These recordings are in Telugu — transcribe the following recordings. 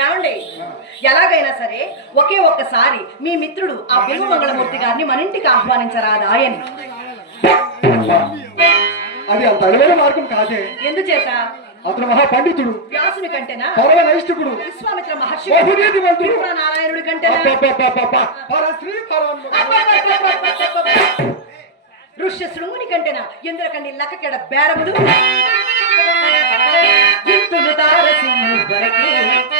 ఏమండి ఎలాగైనా సరే ఒకే ఒక్కసారి మీ మిత్రుడు ఆ బిల్వమంగళమూర్తి గారిని మన ఇంటికి ఆహ్వానించరాదా అని అది అంత అలవైన మార్గం కాదే ఎందుచేత అతను మహా పండితుడు వ్యాసుని కంటేనా పరమ నైష్ఠికుడు విశ్వామిత్ర మహర్షి బహునీతి మంత్రుడు నారాయణుడి కంటేనా. పరశ్రీ ఋష్య శృంగుని కంటేనా ఇంద్రకండి లక్కకెడ బేరములు ಗಿಟ್ಟು ತಾರಸಿ ಬರಕೆ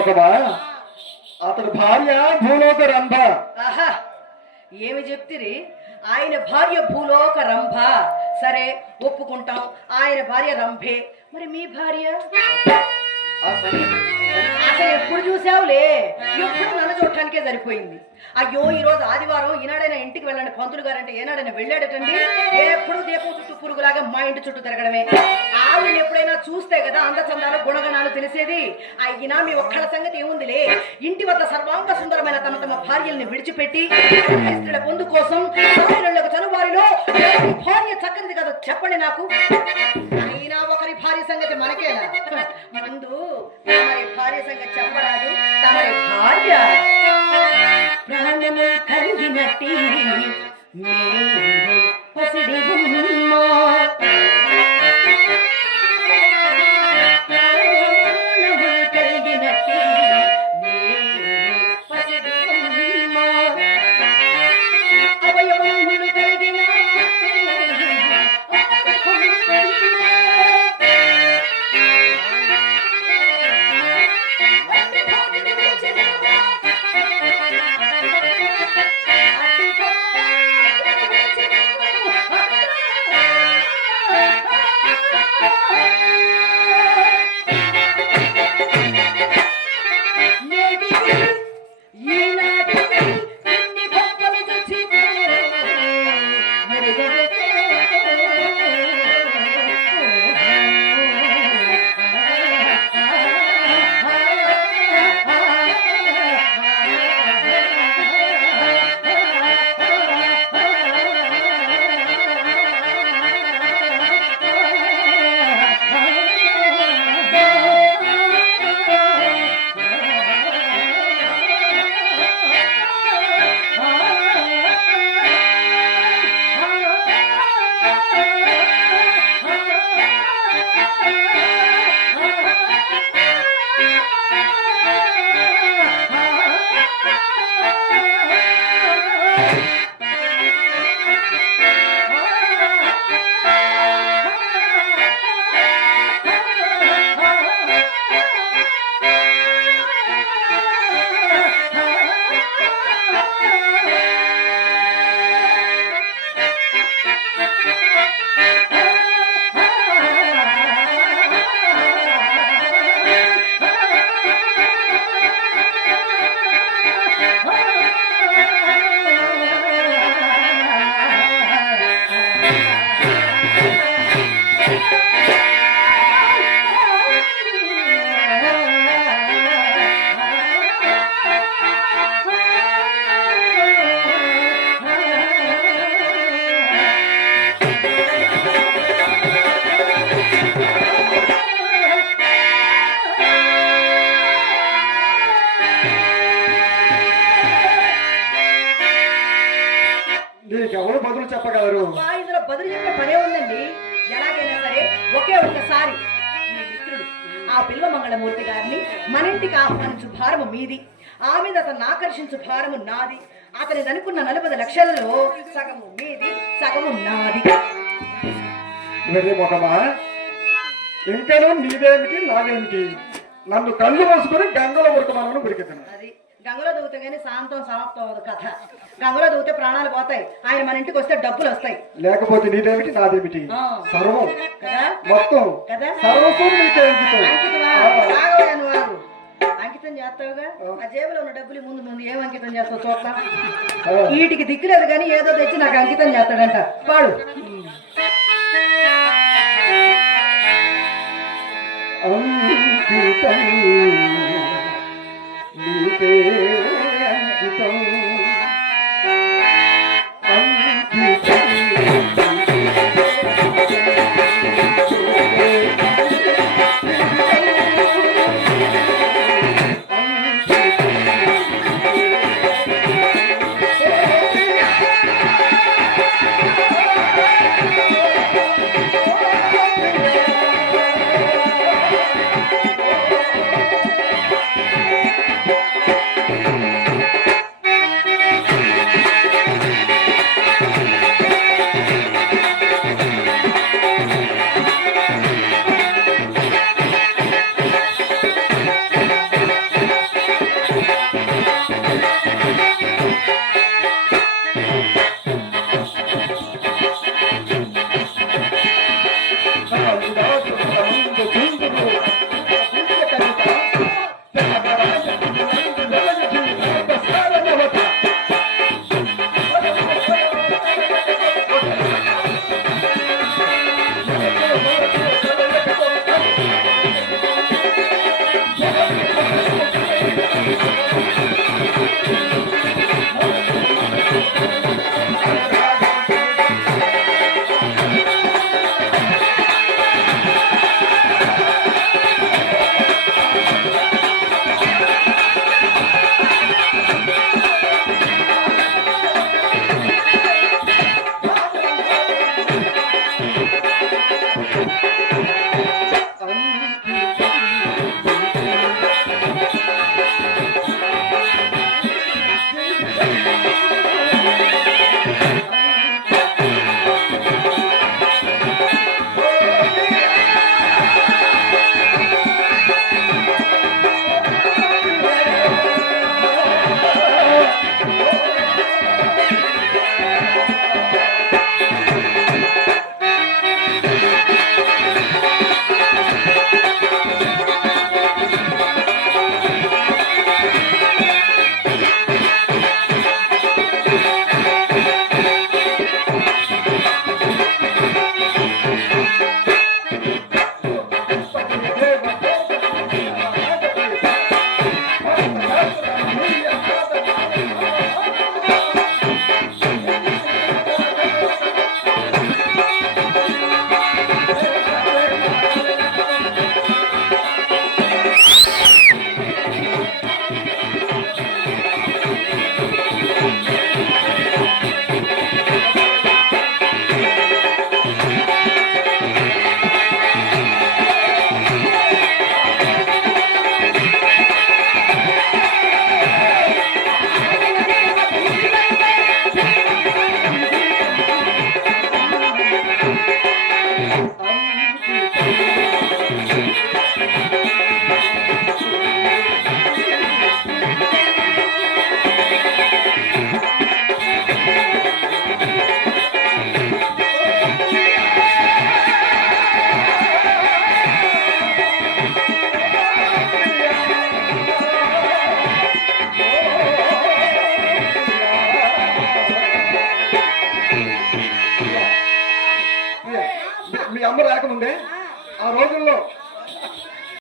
ఒకమా అతడు భార్య భూలోక రంభ ఆహా ఏమి చెప్తిరి? ఆయన భార్య భూలోక రంభ సరే ఒప్పుకుంటాం. ఆయన భార్య రంభే. మరి మీ భార్య. అసలు ఎప్పుడు చూసావులే? ఎప్పుడు నన్ను చూడటానికే సరిపోయింది. అయ్యో ఈ రోజు ఆదివారం ఈనాడైనా ఇంటికి వెళ్ళండి. పంతులు గారంటే ఏనాడైనా వెళ్ళాడటండి? ఎప్పుడు దీపం చుట్టూ పురుగులాగా మా ఇంటి చుట్టూ తిరగడమే. ఆవిడని ఎప్పుడైనా చూస్తే కదా అందచందాలు గుణగణాలు తెలిసేది? అయినా మీ ఒక్కళ్ళ సంగతి ఏముందిలే? ఇంటి వద్ద సర్వాంగ సుందరమైన తమ తమ భార్యల్ని విడిచిపెట్టి స్త్రీల పొందు కోసం చనువారిలో భార్య చక్కనిది కదా. చెప్పండి నాకు. అయినా ఒకరి భార్య సంగతి మనకేలా ముందు తమరి భార్య సంగతి చెప్పరాదు. తమరి భార్య? ప్రాణము కలిగినట్టి మేము పసిడి బొమ్మ. Oh, బదులు చెప్పే పనే ఉందండి. ఎలాగైనా సరే ఒకే ఒక్కసారి మీ మిత్రుడు ఆ పిల్వ మంగళమూర్తి గారిని మన ఇంటికి ఆహ్వానించు భారము మీది. ఆ మీద అతను ఆకర్షించు భారము నాది. అతని అనుకున్న నలభై లక్షలలో సగము మీది సగము నాది. ముఖమా ఇంకనూ నీదేమిటి నాదేమిటి? నన్ను కళ్ళు మూసుకొని గంగలో ఉడకమని ఉరికిద్దాను అది గంగలో దూగితే కానీ శాంతం సమాప్తం అవ్వదు కథ. గంగలో దూగితే ప్రాణాలు పోతాయి. ఆయన మన ఇంటికి వస్తే డబ్బులు వస్తాయి. లేకపోతే నీదేమిటి నాదేమిటి. సర్వం. కదా? మొత్తం. కదా? సర్వస్వం నీకే అంకితం. అంకితం. చేస్తావుగా? ఆ. జేబులో ఉన్న డబ్బులు ముందు ముందు ఏం అంకితం చేస్తావు ఆ. వీటికి దిక్కులేదు కానీ ఏదో తెచ్చి నాకు అంకితం చేస్తాడంట. పాడు. అంకితం మీ